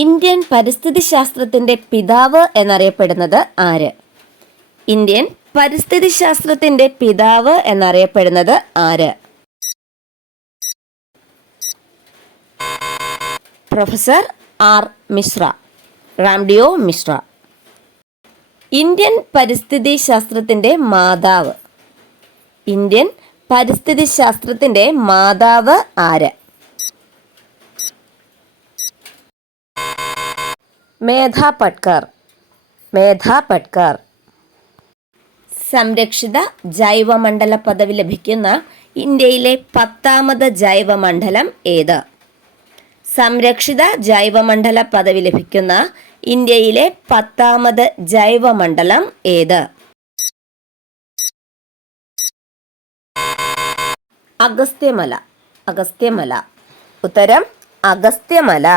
Indian പരിസ്ഥിതി ശാസ്ത്രത്തിന്റെ പിതാവ് എന്നറിയപ്പെടുന്നത് ആര്? ഇന്ത്യൻ പരിസ്ഥിതി ശാസ്ത്രത്തിന്റെ പിതാവ് എന്നറിയപ്പെടുന്നത് ആര്? Professor R Mishra, Ramdeo Mishra. Indian പരിസ്ഥിതി ശാസ്ത്രത്തിന്റെ മാതാവ്. ഇന്ത്യൻ പരിസ്ഥിതി ശാസ്ത്രത്തിന്റെ മാതാവ് ആര്? മേധ പട്കർ. മേധ പട്കർ. സംരക്ഷിത ജൈവമണ്ഡല പദവി ലഭിക്കുന്ന ഇന്ത്യയിലെ 10ാമത് ജൈവമണ്ഡലം ഏത്? സംരക്ഷിത ജൈവമണ്ഡല പദവി ലഭിക്കുന്ന ഇന്ത്യയിലെ 10ാമത് ജൈവമണ്ഡലം ഏത്? അഗസ്ത്യമല. അഗസ്ത്യമല. ഉത്തരം അഗസ്ത്യമല.